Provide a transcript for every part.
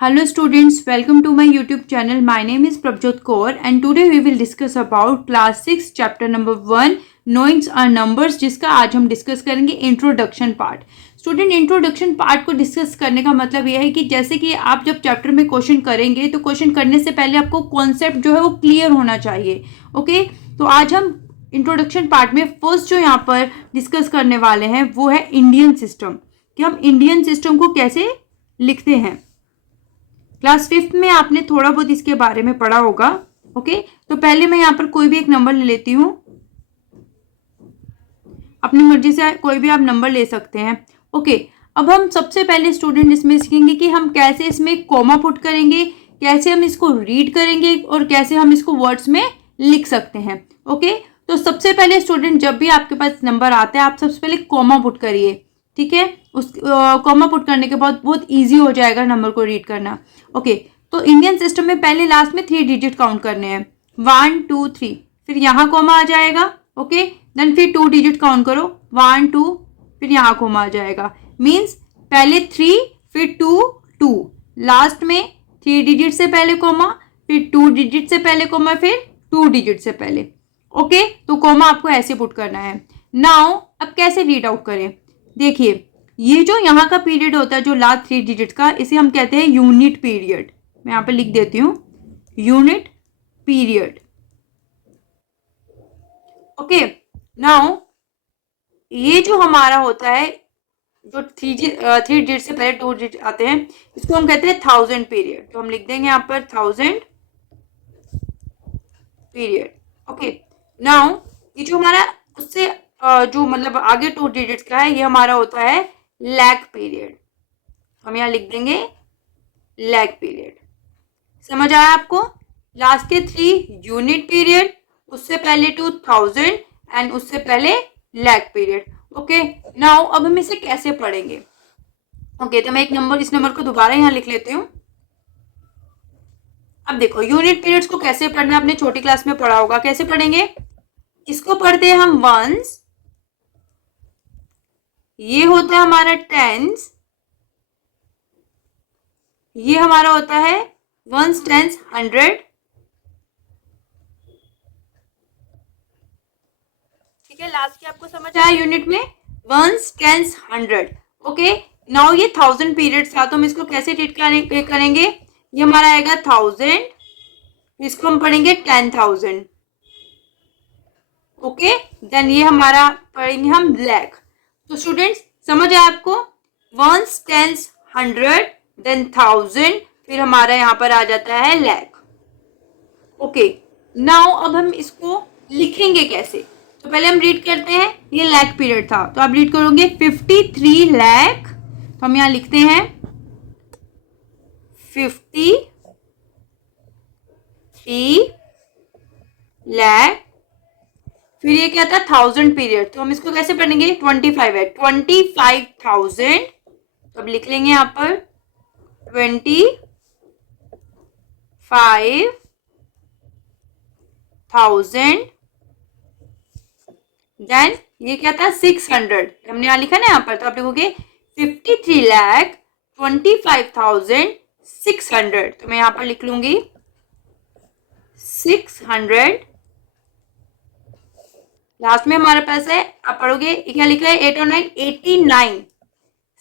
Hello students, welcome to my YouTube channel. My name is Prabjot Kaur and today we will discuss about class 6 chapter number 1 knowings are numbers, जिसका आज हम discuss करेंगे introduction part. Student, introduction part को discuss करने का मतलब यह है कि जैसे कि आप जब चैप्टर में क्वेश्चन करेंगे तो क्वेश्चन करने से पहले आपको कॉन्सेप्ट जो है वो क्लियर होना चाहिए। ओके, तो आज हम इंट्रोडक्शन पार्ट में फर्स्ट जो यहाँ पर डिस्कस करने वाले हैं वो है इंडियन सिस्टम, कि हम इंडियन सिस्टम को कैसे लिखते हैं। क्लास 5 में आपने थोड़ा बहुत इसके बारे में पढ़ा होगा। ओके, तो पहले मैं यहाँ पर कोई भी एक नंबर ले लेती हूँ, अपनी मर्जी से कोई भी आप नंबर ले सकते हैं। ओके, अब हम सबसे पहले स्टूडेंट इसमें सीखेंगे कि हम कैसे इसमें कॉमा पुट करेंगे, कैसे हम इसको रीड करेंगे और कैसे हम इसको वर्ड्स में लिख सकते हैं। ओके, तो सबसे पहले स्टूडेंट जब भी आपके पास नंबर आता है आप सबसे पहले कॉमा पुट करिए। ठीक है, उस कॉमा पुट करने के बाद बहुत ईजी हो जाएगा नंबर को रीड करना। ओके, तो इंडियन सिस्टम में पहले लास्ट में 3 डिजिट काउंट करने हैं, 1 2 3, फिर यहाँ कॉमा आ जाएगा। ओके, देन फिर 2 डिजिट काउंट करो, 1 2, फिर यहाँ कॉमा आ जाएगा। मीन्स पहले 3 फिर 2 2, लास्ट में 3 डिजिट से पहले कॉमा, फिर 2 डिजिट से पहले कॉमा, फिर 2 डिजिट से पहले। ओके, तो कॉमा आपको ऐसे पुट करना है। नाउ अब कैसे रीड आउट करें, देखिए ये जो यहाँ का पीरियड होता है जो लास्ट 3 डिजिट का, इसे हम कहते हैं यूनिट पीरियड। मैं यहाँ पे लिख देती हूँ यूनिट पीरियड। ओके, नाउ ये जो हमारा होता है जो 3 डिजिट से पहले 2 डिजिट आते हैं, इसको हम कहते हैं 1000 पीरियड। तो हम लिख देंगे यहाँ पर 1000 पीरियड। ओके, नाउ ये जो हमारा उससे जो मतलब आगे 2 डिजिट्स का है, ये हमारा होता है लैग पीरियड। हम यहाँ लिख देंगे लैग पीरियड। समझ आया आपको? लास्ट के 3 यूनिट पीरियड, उससे पहले 2000 एंड उससे पहले लैग पीरियड। ओके, नाउ अब हम इसे कैसे पढ़ेंगे। ओके, तो मैं इस नंबर को दोबारा यहाँ लिख लेती हूँ। अब देखो यूनिट पीरियड्स को कैसे पढ़ना है, आपने छोटी क्लास में पढ़ा होगा। कैसे पढ़ेंगे, इसको पढ़ते हैं हम वंस, ये होता है हमारा टेंस, ये हमारा होता है वंस टेंस 100। ठीक है, लास्ट की आपको समझ आया यूनिट में वंस टेंस 100। ओके, नाउ ये 1000 पीरियड था, तो हम इसको कैसे रीड करेंगे, ये हमारा आएगा 1000, इसको हम पढ़ेंगे 10,000। ओके, देन ये हमारा पढ़ेंगे हम लैग। तो स्टूडेंट्स समझ आया आपको, वंस टेंस 100 देन 1000, फिर हमारा यहाँ पर आ जाता है लैग। ओके, नाउ अब हम इसको लिखेंगे कैसे, तो पहले हम रीड करते हैं। ये लैग पीरियड था, तो आप रीड करोगे 53 लैग, तो हम यहाँ लिखते हैं 53 लैग। फिर ये क्या था 1000 पीरियड, तो हम इसको कैसे पढ़ेंगे, 25 है, 25,000। तो अब लिख लेंगे यहाँ पर 25,000। देन ये क्या था 600, हमने यहाँ लिखा ना यहाँ पर, तो आप लिखोगे 53,25,600। तो मैं यहाँ पर लिख लूंगी 600। लास्ट में हमारे पास है, आप पढ़ोगे क्या लिखा है, 8 और 9 89,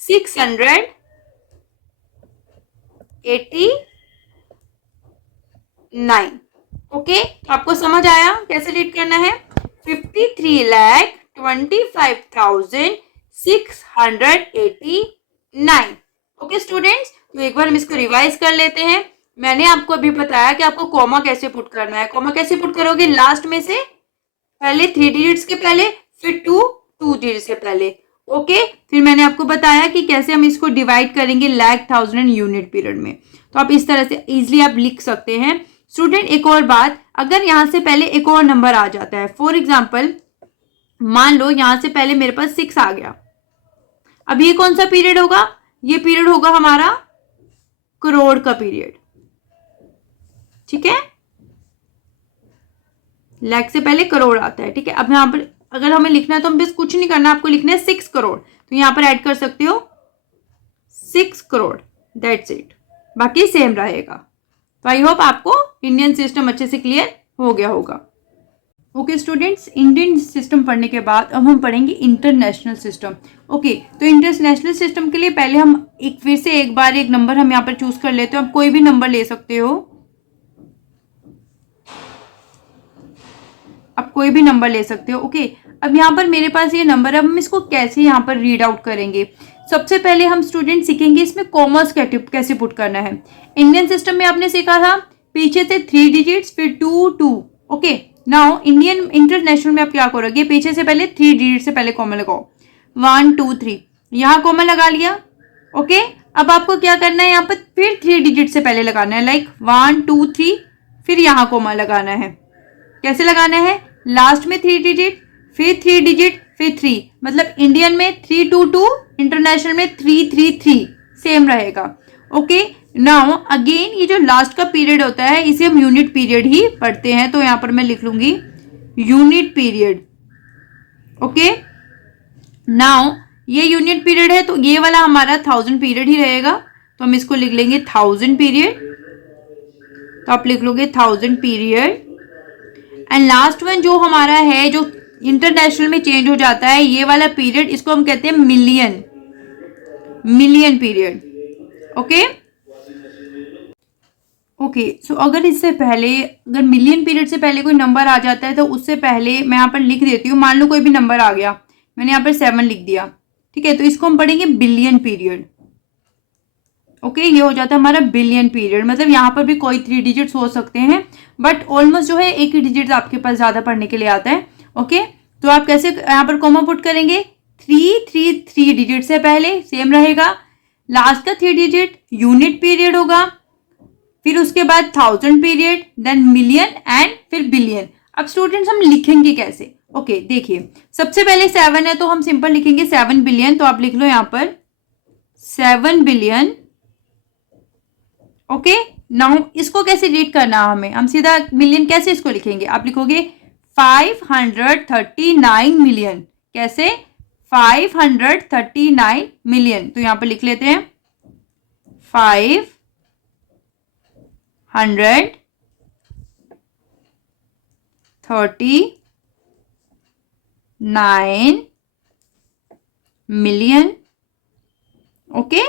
689। ओके, तो आपको समझ आया कैसे रीड करना है, 53,25,689। ओके स्टूडेंट्स, तो एक बार हम इसको रिवाइज कर लेते हैं। मैंने आपको अभी बताया कि आपको कॉमा कैसे पुट करना है। कॉमा कैसे पुट करोगे, लास्ट में से पहले 3 डिजिट्स के पहले, फिर 2 डिजिट्स के पहले। ओके, फिर मैंने आपको बताया कि कैसे हम इसको डिवाइड करेंगे लैग 1000 यूनिट पीरियड में। तो आप इस तरह से इजीली आप लिख सकते हैं। स्टूडेंट एक और बात, अगर यहाँ से पहले एक और नंबर आ जाता है, फॉर एग्जाम्पल मान लो यहाँ से पहले मेरे पास 6 आ गया, अब ये कौन सा पीरियड होगा, ये पीरियड होगा हमारा करोड़ का पीरियड। ठीक है, लैख से पहले करोड़ आता है। ठीक है, अब यहाँ पर अगर हमें लिखना है तो हम बस कुछ नहीं करना, आपको लिखना है 6 करोड़, तो यहाँ पर ऐड कर सकते हो 6 करोड़, दैट्स इट। बाकी सेम रहेगा। तो आई होप आपको इंडियन सिस्टम अच्छे से क्लियर हो गया होगा। ओके स्टूडेंट्स, इंडियन सिस्टम पढ़ने के बाद अब हम पढ़ेंगे इंटरनेशनल सिस्टम। ओके, तो इंटरनेशनल सिस्टम के लिए पहले हम फिर से एक बार एक नंबर हम यहाँ पर चूज कर लेते हो। आप कोई भी नंबर ले सकते हो, आप कोई भी नंबर ले सकते हो। ओके, अब यहाँ पर मेरे पास ये नंबर है, अब हम इसको कैसे यहाँ पर रीड आउट करेंगे। सबसे पहले हम स्टूडेंट सीखेंगे इसमें कॉमर्स कैसे पुट करना है। इंडियन सिस्टम में आपने सीखा था पीछे से 3 डिजिट्स फिर 2 2। ओके, नाउ इंडियन इंटरनेशनल में आप क्या करोगे, पीछे से पहले 3 डिजिट से पहले कॉमा लगाओ, 1 2 3, यहाँ कॉमा लगा लिया। ओके, अब आपको क्या करना है, यहाँ पर फिर 3 डिजिट से पहले लगाना है, लाइक 1 2 3, फिर यहाँ कॉमा लगाना है। कैसे लगाना है, लास्ट में 3 डिजिट फिर 3 डिजिट फिर 3, मतलब इंडियन में 3 2 2, इंटरनेशनल में 3 3 3, सेम रहेगा। ओके, नाउ अगेन ये जो लास्ट का पीरियड होता है इसे हम यूनिट पीरियड ही पढ़ते हैं, तो यहां पर मैं लिख लूंगी यूनिट पीरियड। ओके, नाउ ये यूनिट पीरियड है तो ये वाला हमारा 1000 पीरियड ही रहेगा, तो हम इसको लिख लेंगे 1000 पीरियड। तो आप लिख लोगे 1000 पीरियड। एंड लास्ट वन जो हमारा है जो इंटरनेशनल में चेंज हो जाता है, ये वाला पीरियड इसको हम कहते हैं मिलियन पीरियड। ओके ओके, सो अगर इससे पहले अगर मिलियन पीरियड से पहले कोई नंबर आ जाता है तो उससे पहले मैं यहाँ पर लिख देती हूँ, मान लो कोई भी नंबर आ गया, मैंने यहाँ पर 7 लिख दिया, ठीक है, तो इसको हम पढ़ेंगे बिलियन पीरियड। ओके, ये हो जाता है हमारा बिलियन पीरियड, मतलब यहाँ पर भी कोई 3 डिजिट्स हो सकते हैं, बट ऑलमोस्ट जो है एक ही डिजिट आपके पास ज्यादा पढ़ने के लिए आता है। ओके, तो आप कैसे यहाँ पर कॉमा पुट करेंगे, 3 डिजिट से पहले सेम रहेगा, लास्ट का 3 डिजिट यूनिट पीरियड होगा, फिर उसके बाद 1000 पीरियड, देन मिलियन एंड फिर बिलियन। अब स्टूडेंट्स हम लिखेंगे कैसे, ओके देखिए, सबसे पहले 7 है तो हम सिंपल लिखेंगे 7 बिलियन, तो आप लिख लो यहाँ पर 7 बिलियन। ओके, नाउ इसको कैसे रीड करना हमें, हम सीधा मिलियन कैसे इसको लिखेंगे, आप लिखोगे 539 मिलियन। कैसे, 539 मिलियन, तो यहां पर लिख लेते हैं 539 मिलियन। ओके,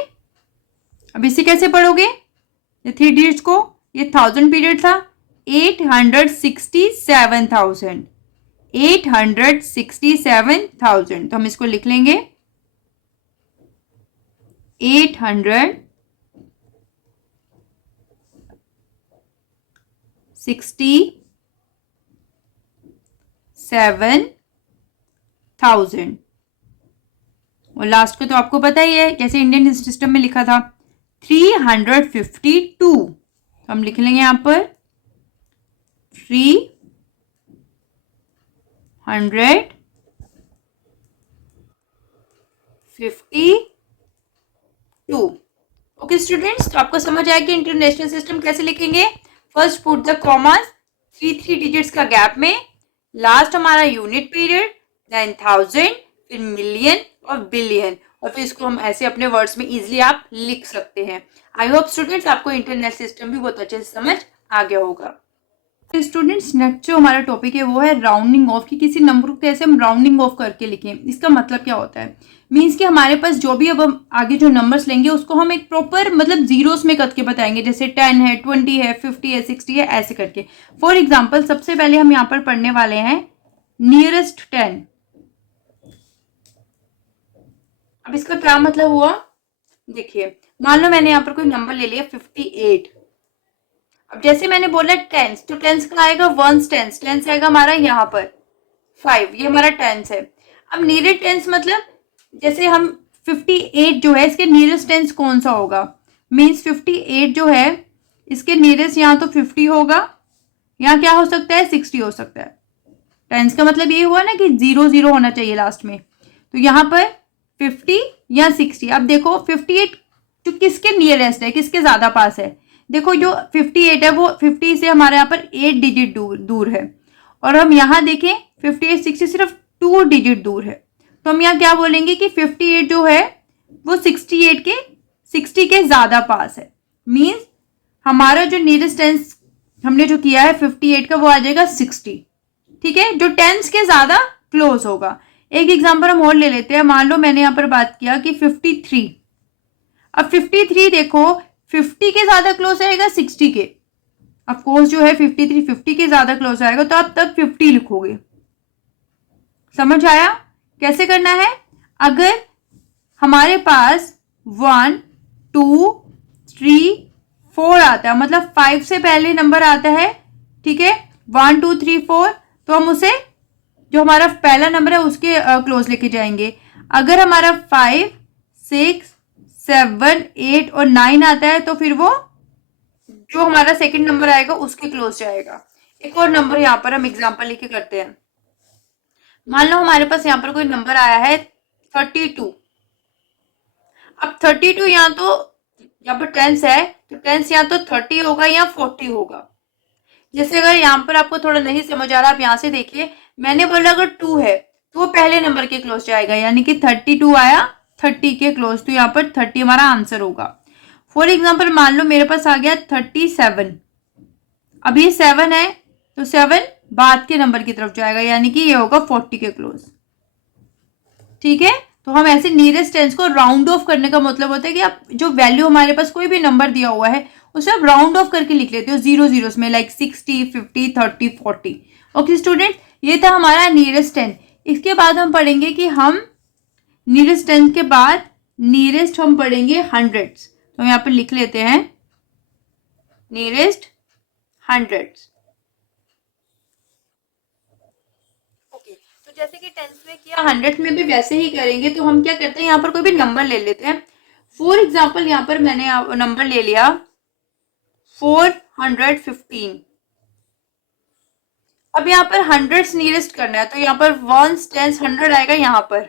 अब इसे कैसे पढ़ोगे, ये 3 डिजिट्स को, ये 1000 पीरियड था, 867,000, तो हम इसको लिख लेंगे 867,000। और लास्ट को तो आपको पता ही है, जैसे इंडियन सिस्टम में लिखा था 352, तो हम लिख लेंगे यहां पर 352। ओके स्टूडेंट्स, तो आपको समझ आया कि इंटरनेशनल सिस्टम कैसे लिखेंगे। First put the commas 3 digits का गैप में, लास्ट हमारा यूनिट पीरियड, देन 1000, फिर मिलियन और बिलियन, और फिर इसको हम ऐसे अपने वर्ड्स में इजीली आप लिख सकते हैं। आई होप स्टूडेंट्स आपको इंटरनेशनल सिस्टम भी बहुत अच्छे से समझ आ गया होगा। स्टूडेंट्स, नेक्स्ट जो हमारा टॉपिक है वो है राउंडिंग ऑफ, कि किसी नंबर को कैसे हम राउंडिंग ऑफ करके लिखें। इसका मतलब क्या होता है, मीन्स कि हमारे पास जो भी अब हम आगे जो नंबर्स लेंगे उसको हम एक प्रॉपर मतलब जीरोस में करके बताएंगे, जैसे 10 है, 20 है, 50 है, 60 है, ऐसे करके। फॉर एग्जाम्पल सबसे पहले हम यहाँ पर पढ़ने वाले हैं नियरेस्ट 10। अब इसका क्या मतलब हुआ, देखिए मान लो मैंने यहाँ पर कोई नंबर ले लिया 58। अब जैसे मैंने बोला टेंस, तो टेंस का आएगा वंस टेंस, टेंस आएगा हमारा यहाँ पर 5, ये हमारा टेंस है। अब नियरेस्ट टेंस मतलब जैसे हम 58 जो है इसके नियरेस्ट टेंस कौन सा होगा, मीन्स 58 जो है इसके नियरेस्ट यहाँ तो 50 होगा, यहाँ क्या हो सकता है 60 हो सकता है। टेंस का मतलब ये हुआ ना कि 0 0 होना चाहिए लास्ट में, तो यहाँ पर 50 या 60। अब देखो 58 जो किसके नियरेस्ट है, किसके ज्यादा पास है, देखो जो 58 है वो 50 से हमारे यहाँ पर 8 डिजिट दूर है, और हम यहाँ देखें 58 60 सिर्फ 2 डिजिट दूर है, तो हम यहाँ क्या बोलेंगे कि 58 जो है वो 60 के ज्यादा पास है। मीन्स हमारा जो नियरेस्ट टेंस हमने जो किया है 58 का, वो आ जाएगा 60। ठीक है, जो टेंस के ज्यादा क्लोज होगा। एक एग्जांपल हम और ले लेते हैं। मान लो मैंने यहाँ पर बात किया कि 53। अब 53 देखो 50 के ज्यादा क्लोज आएगा 60 के। ऑफ कोर्स जो है 53 50 के ज्यादा क्लोज आएगा, तो आप तब 50 लिखोगे। समझ आया कैसे करना है? अगर हमारे पास 1 2 3 4 आता है, मतलब 5 से पहले नंबर आता है, ठीक है, 1 2 3 4, तो हम उसे जो हमारा पहला नंबर है उसके क्लोज लेके जाएंगे। अगर हमारा 5 6 7 8 और 9 आता है, तो फिर वो जो हमारा सेकंड नंबर आएगा उसके क्लोज जाएगा। एक और नंबर यहाँ पर हम एग्जांपल लेके करते हैं। मान लो हमारे पास यहाँ पर कोई नंबर आया है 32। अब 32 यहाँ पर टेंस है, तो टेंस यहाँ तो 30 होगा या 40 होगा। जैसे अगर यहाँ पर आपको थोड़ा नहीं समझ आ रहा, आप यहाँ से देखिए, मैंने बोला अगर 2 है तो वो पहले नंबर के क्लोज जाएगा, यानी कि 32 आया 30 के क्लोज, तो यहाँ पर 30 हमारा आंसर होगा। फॉर एग्जाम्पल मान लो मेरे पास आ गया 37। अब ये 7 है, तो 7 बाद के नंबर की तरफ जाएगा, यानी कि ये होगा 40 के क्लोज। ठीक है, तो हम ऐसे नियरेस्ट टेंस को राउंड ऑफ करने का मतलब होता है कि आप जो वैल्यू हमारे पास कोई भी नंबर दिया हुआ है उसे आप राउंड ऑफ करके लिख लेते हो 0 0 में, लाइक 60 50 30 40। ओके स्टूडेंट, ये था हमारा नियरेस्ट टेन। इसके बाद हम पढ़ेंगे कि हम नियरेस्ट टेन के बाद नियरेस्ट हम पढ़ेंगे हंड्रेड्स। तो हम यहाँ पर लिख लेते हैं नियरेस्ट हंड्रेड्स। ओके, तो जैसे कि टेंस में किया, हंड्रेड्स में भी वैसे ही करेंगे। तो हम क्या करते हैं, यहाँ पर कोई भी नंबर ले लेते हैं। फॉर एग्जाम्पल यहाँ पर मैंने नंबर ले लिया 415। अब यहाँ पर हंड्रेड्स नियरेस्ट करना है, तो यहाँ पर 1 10 100 आएगा यहाँ पर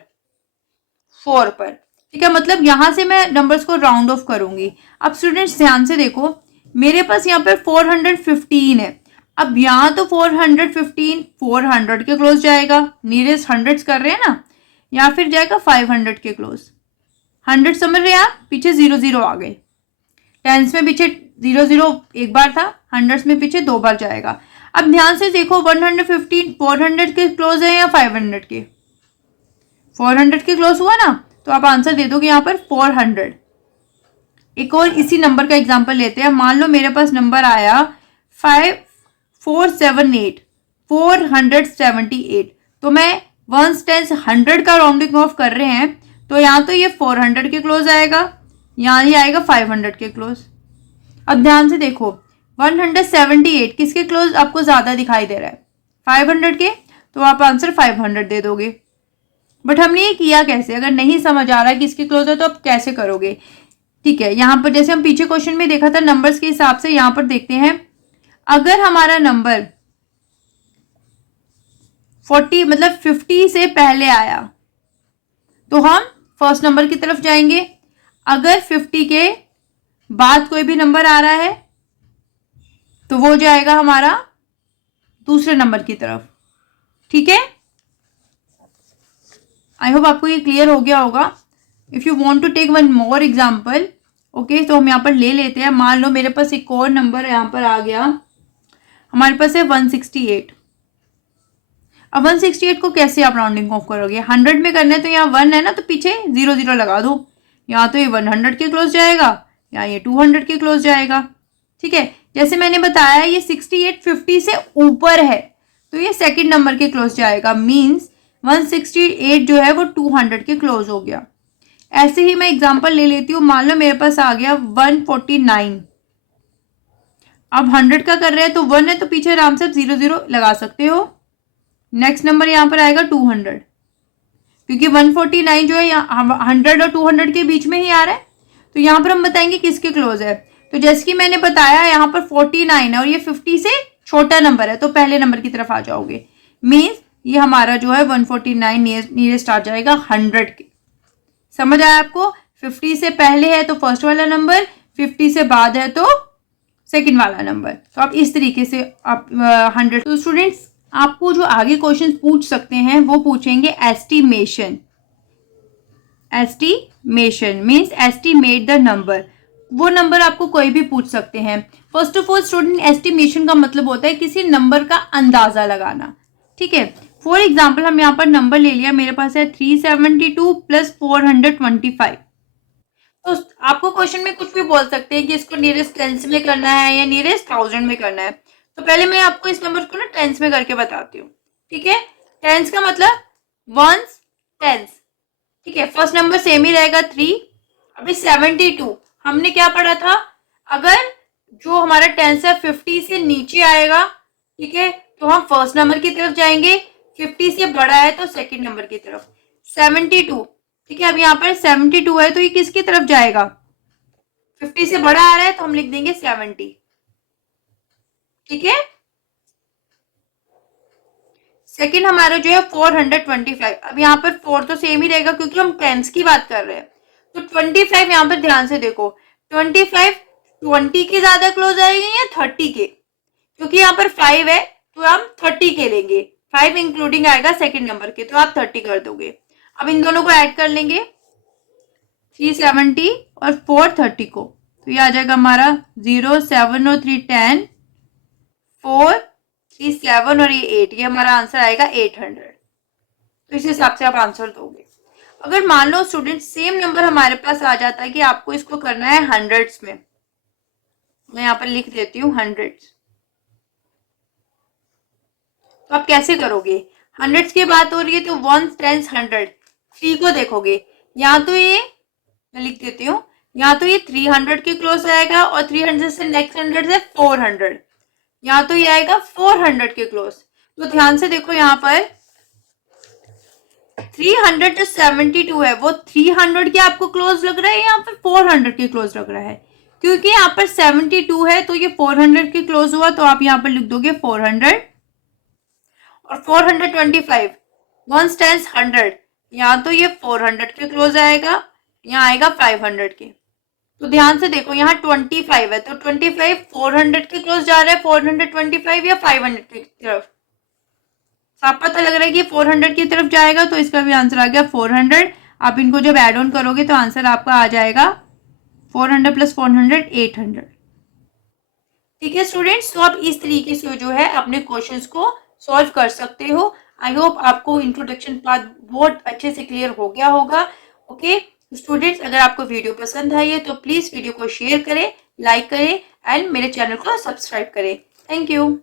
4 पर। ठीक है, मतलब यहां से मैं नंबर्स को राउंड ऑफ करूंगी। अब स्टूडेंट्स ध्यान से देखो, मेरे पास यहाँ पर 415 है। अब यहाँ तो 415 400 के क्लोज जाएगा, नियरेस्ट हंड्रेड्स कर रहे हैं ना, या फिर जाएगा 500 के क्लोज। 100 समझ रहे हैं आप, पीछे 0 0 आ गए। टेंस में पीछे 0 0 एक बार था, हंड्रेड्स में पीछे 2 बार जाएगा। अब ध्यान से देखो 115 400 के क्लोज है या 500 के? 400 के क्लोज हुआ ना, तो आप आंसर दे दोगे यहाँ पर 400। एक और इसी नंबर का एग्जांपल लेते हैं। मान लो मेरे पास नंबर आया 5478 478, तो मैं 1 10 100 का राउंडिंग ऑफ कर रहे हैं, तो यहाँ तो ये 400 के क्लोज आएगा, यहाँ ये आएगा 500 के क्लोज। अब ध्यान से देखो 178 किसके क्लोज आपको ज्यादा दिखाई दे रहा है? 500 के, तो आप आंसर 500 दे दोगे। बट हमने ये किया कैसे? अगर नहीं समझ आ रहा है किसके क्लोज है तो आप कैसे करोगे? ठीक है, यहाँ पर जैसे हम पीछे क्वेश्चन में देखा था नंबर्स के हिसाब से, यहाँ पर देखते हैं अगर हमारा नंबर 40 मतलब 50 से पहले आया तो हम फर्स्ट नंबर की तरफ जाएंगे। अगर 50 के बाद कोई भी नंबर आ रहा है तो वो जाएगा हमारा दूसरे नंबर की तरफ। ठीक है, आई होप आपको ये क्लियर हो गया होगा। If you want to take one more example, okay, तो हम यहाँ पर ले लेते हैं। मान लो मेरे पास एक और नंबर यहाँ पर आ गया, हमारे पास है 168। अब 168 को कैसे आप राउंडिंग ऑफ करोगे? 100 में करना है, तो यहाँ 1 है ना, तो पीछे 0 0 लगा दो। यहाँ तो ये 100 के क्लोज जाएगा, यहाँ ये 200 के क्लोज जाएगा। ठीक है, जैसे मैंने बताया ये 68 50 से ऊपर है, तो ये सेकंड नंबर के क्लोज जाएगा। मीन्स 168 जो है वो 200 के क्लोज हो गया। ऐसे ही मैं एग्जांपल ले लेती हूँ। मान लो मेरे पास आ गया 149। अब 100 का कर रहे हैं, तो 1 है तो पीछे आराम से 0 0 लगा सकते हो। नेक्स्ट नंबर यहाँ पर आएगा 200, क्योंकि 149 जो है 100 और 200 के बीच में ही आ रहा है, तो यहाँ पर हम बताएंगे किसके क्लोज है। तो जैसे कि मैंने बताया यहाँ पर 49 है और ये 50 से छोटा नंबर है, तो पहले नंबर की तरफ आ जाओगे। मीन्स ये हमारा जो है 149 नियरेस्ट आ जाएगा 100 के। समझ आया आपको? 50 से पहले है तो फर्स्ट वाला नंबर, 50 से बाद है तो सेकंड वाला नंबर। तो आप इस तरीके से आप 100। तो स्टूडेंट्स आपको जो आगे क्वेश्चन पूछ सकते हैं वो पूछेंगे estimation. Estimation means estimate the number. वो नंबर आपको कोई भी पूछ सकते हैं। First of all student, estimation का मतलब होता है किसी नंबर का अंदाजा लगाना, ठीक है। फॉर एग्जाम्पल हम यहाँ पर नंबर ले लिया, मेरे पास है 372 प्लस 425। तो आपको क्वेश्चन में कुछ भी बोल सकते हैं कि इसको नियरेस्ट टेंस में करना है या नियरेस्ट थाउजेंड में करना है। तो पहले मैं आपको इस नंबर को ना टेंस में करके बताती हूँ, ठीक है। टेंस का मतलब वंस टेंस, ठीक है। फर्स्ट नंबर सेम ही रहेगा 3। अभी 72 हमने क्या पढ़ा था, अगर जो हमारा टेंस है 50 से नीचे आएगा, ठीक है, तो हम फर्स्ट नंबर की तरफ जाएंगे, 50 से बड़ा है तो सेकंड नंबर की तरफ। 72, ठीक है, अब यहाँ पर 72 है तो ये किसकी तरफ जाएगा, 50 से बड़ा आ रहा है तो हम लिख देंगे 70, ठीक है। सेकंड हमारा जो है 425। अब यहाँ पर 4 तो सेम ही रहेगा क्योंकि हम टेंस की बात कर रहे हैं। तो 25 यहाँ पर ध्यान से देखो, 25 20 के ज्यादा क्लोज आएगी या 30 के, क्योंकि यहाँ पर 5 है तो हम 30 के लेंगे, 5 इंक्लूडिंग आएगा सेकंड नंबर के, तो आप 30 कर दोगे। अब इन दोनों को ऐड कर लेंगे, 370 और 430 को, तो ये आ जाएगा हमारा 0 7 और 3 10 4 3 7 और ये 8, ये हमारा आंसर आएगा 800। तो इस हिसाब से आप आंसर दोगे। अगर मान लो स्टूडेंट सेम नंबर हमारे पास आ जाता है कि आपको इसको करना है हंड्रेड्स में, मैं यहाँ पर लिख देती हूँ हंड्रेड्स, तो आप कैसे करोगे, हंड्रेड्स की बात हो रही है तो 1 10 100, 3 को देखोगे, यहाँ तो ये मैं लिख देती हूँ, यहाँ तो ये 300 के क्लोज आएगा और 300 से नेक्स्ट 100 से 400, यहाँ तो ये आएगा 400 के क्लोज। तो ध्यान से देखो, यहाँ पर 300 जो 72 है वो 300 के आपको क्लोज लग रहा है, यहाँ पर 400 के क्लोज लग रहा है, क्योंकि यहाँ पर 72 है तो ये 400 के क्लोज हुआ, तो आप यहाँ पर लिख दोगे 400। और 425 1 10 100, यहाँ तो ये 400 के क्लोज आएगा, यहाँ आएगा 500 के। तो ध्यान से देखो, यहाँ 25 है तो 25 400 के क्लोज जा रहा है, 425 या 500 की तरफ, साफ पता लग रहा है कि 400 की तरफ जाएगा, तो इसका भी आंसर आ गया 400। आप इनको जब ऐड ऑन करोगे तो आंसर आपका आ जाएगा 400 प्लस 400 800, ठीक है स्टूडेंट्स। तो आप इस तरीके से जो है अपने क्वेश्चंस को सॉल्व कर सकते हो। आई होप आपको इंट्रोडक्शन पार्ट बहुत अच्छे से क्लियर हो गया होगा। ओके स्टूडेंट्स, अगर आपको वीडियो पसंद आई है तो प्लीज वीडियो को शेयर करें, लाइक करें एंड मेरे चैनल को सब्सक्राइब करें। Thank you.